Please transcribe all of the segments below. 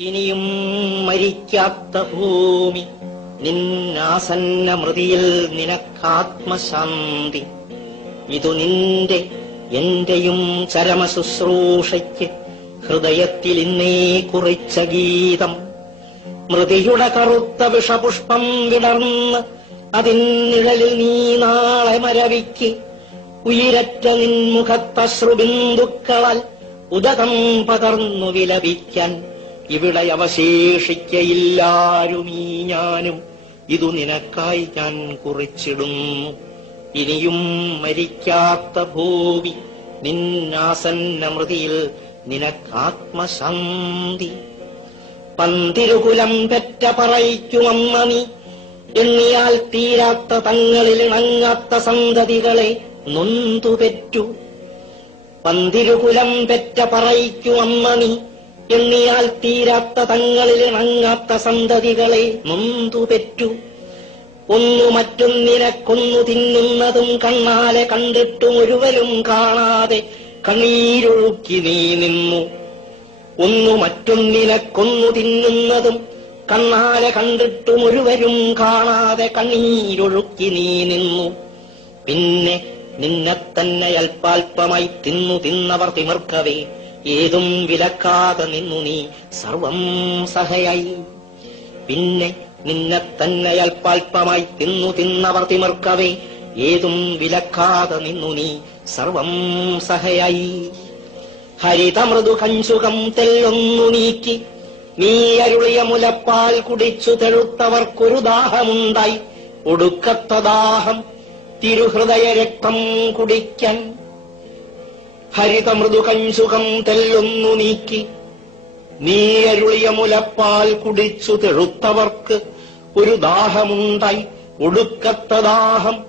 ഇനിയും മരിക്കാത്ത ഭൂമി, നിന്നാസന്ന മൃതിയിൽ നിനക്കാത്മശാന്തി. ഇതു നിന്റെ എന്റെയും ചരമശുശ്രൂഷയ്ക്ക് ഹൃദയത്തിൽ ഇന്നേ കുറിച്ച ഗീതം. മൃതിയുടെ കറുത്ത വിഷപുഷ്പം വിടർന്ന് അതിൻ നിഴലിൽ നീ നാളെ മരവിക്ക്. ഉയിരറ്റ നിൻമുഖത്തശ്രുബിന്ദുക്കളാൽ ഉദകം പകർന്നു വിലപിക്കാൻ ഇവിടെ അവശേഷിക്കയില്ലാരുമീ ഞാനും. ഇതു നിനക്കായി ഞാൻ കുറിച്ചിടുന്നു. ഇനിയും മരിക്കാത്ത ഭൂമി, നിന്നാസന്ന മൃതിയിൽ നിനക്കാത്മശാന്തി. പന്തിരുകുലം പെറ്റ പറയിക്കുമമ്മ നീ, എണ്ണിയാൽ തീരാത്ത തങ്ങളിൽ ഇണങ്ങാത്ത സന്തതികളെ നൊന്തുപെറ്റു. പന്തിരുകുലം പെറ്റ പറയിക്കുമമ്മ നീ, എണ്ണിയാൽ തീരാത്ത തങ്ങളിൽ ഇണങ്ങാത്ത സന്തതികളെ നൊന്തുപെറ്റു. ഒന്നു മറ്റൊന്നിനെ കൊന്നു തിന്നുന്നതും കണ്ണാലെ കണ്ടിട്ടും ഒരുവരും കാണാതെ കണ്ണീരൊഴുക്കി നീ നിന്നു. ഒന്നു മറ്റൊന്നിനെ കൊന്നു തിന്നുന്നതും കണ്ണാലെ കണ്ടിട്ടും ഒരുവരും കാണാതെ കണ്ണീരൊഴുക്കി നീ നിന്നു. പിന്നെ നിന്നെ തന്നെ അല്പാൽപമായി തിന്നവർ തിമിർക്കവേ ഏതും വിലക്കാതെ നിന്നു നീ സർവം സഹയായി. പിന്നെ നിന്നെ തന്നെ അല്പാൽപമായി തിന്നവർ തിമിർക്കവേ ഏതും വിലക്കാതെ നിന്നു നീ സർവം സഹയായി. ഹരിതമൃദു കഞ്ചുകം തെല്ലൊന്നു നീക്കി നീ അരുളിയ മുലപ്പാൽ കുടിച്ചു തെഴുത്തവർക്കൊരു ദാഹമുണ്ടായി. ഒടുക്കത്ത ദാഹം തിരുഹൃദയ രക്തം കുടിക്കാൻ. ഹരിതമൃദു കഞ്ചുകം തെല്ലൊന്നു നീക്കി നീ അരുളിയ മുലപ്പാൽ കുടിച്ചു തെഴുത്തവർക്ക് ഒരു ദാഹമുണ്ടായി. ഒടുക്കത്ത ദാഹം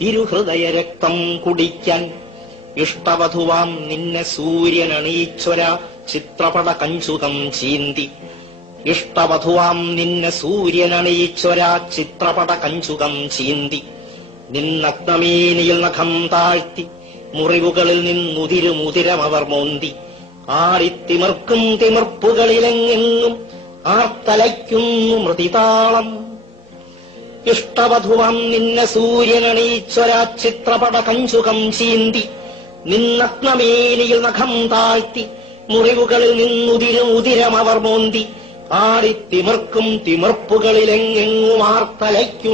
തിരുഹൃദയ രക്തം കുടിക്കാൻ. ഇഷ്ടവധുവാം നിന്നെ സൂര്യനണീച്ചൊര ചിത്രപട കഞ്ചുകം ചീന്തി. ഇഷ്ടവധുവാം നിന്നെ സൂര്യനണീച്ചൊര ചിത്രപട കഞ്ചുകം ചീന്തി. നിന്നഗ്നമേനിയിൽ നഖം താഴ്ത്തി മുറിവുകളിൽ നിന്നുതിരുമുതിരമവർ മോന്തി. ആടിത്തിമിർക്കും തിമിർപ്പുകളിലെങ്ങെങ്ങും ആർത്തലയ്ക്കുന്നു മൃതിതാളം. ഇഷ്ടവധുവാം നിന്നെ സൂര്യനണീച്ചൊര ചിത്രപട കഞ്ചുകം ചീന്തി. നിന്നഗ്നമേനിയിൽ നഖം താഴ്ത്തി മുറിവുകളിൽ നിന്നുതിരുമുതിരമവർ മോന്തി. ആടിത്തിമിർക്കും തിമിർപ്പുകളിലെങ്ങെങ്ങും ആർത്തലയ്ക്കും